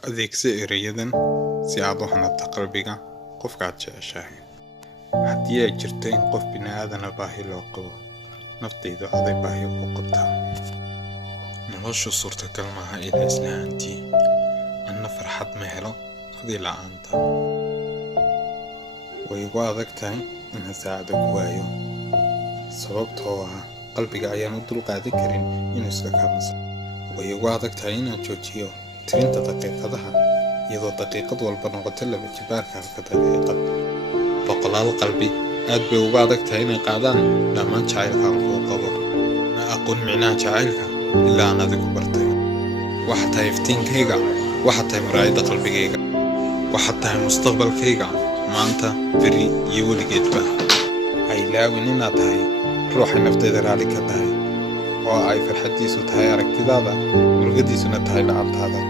adeegso erayadan si aad u hanato qalbiga qofkaad jeceshahay. Haddii ay jirto in qof bini'aadan baahi loo qabo, naftaydu aday baahi ku qabtaa. Noloshu suurtagal maaha ilaa islaantii, anna farxad ma helo adii la'aanta. Way igu adag tahay inaan saacada ku waayo, sababtoo ah qalbiga ayaan u dulqaadan karin inuu iska kaamso. Way igu adag tahay inaan joojiyo tirinta daqiiqadaha, iyadoo daqiiqad walba noqoto laba jibaarka halka daqiiqad. Boqolaal qalbi aad bay ugu adag tahay inay qaadaan dhammaan jacaylka aan kuu qabo. Ma aqoon micnaha jacaylka ilaa aan adigu bartay. Waxaad tahay iftiinkayga, waxaad tahay muraayadda qalbigayga, waxaad tahay mustaqbalkayga maanta, beri iyo weligeedba. Ha ilaawin inaad tahay ruuxa naftayda raali ka tahay, oo ay farxadiisu tahay aragtidaada, murugadiisuna tahay la'aantaada.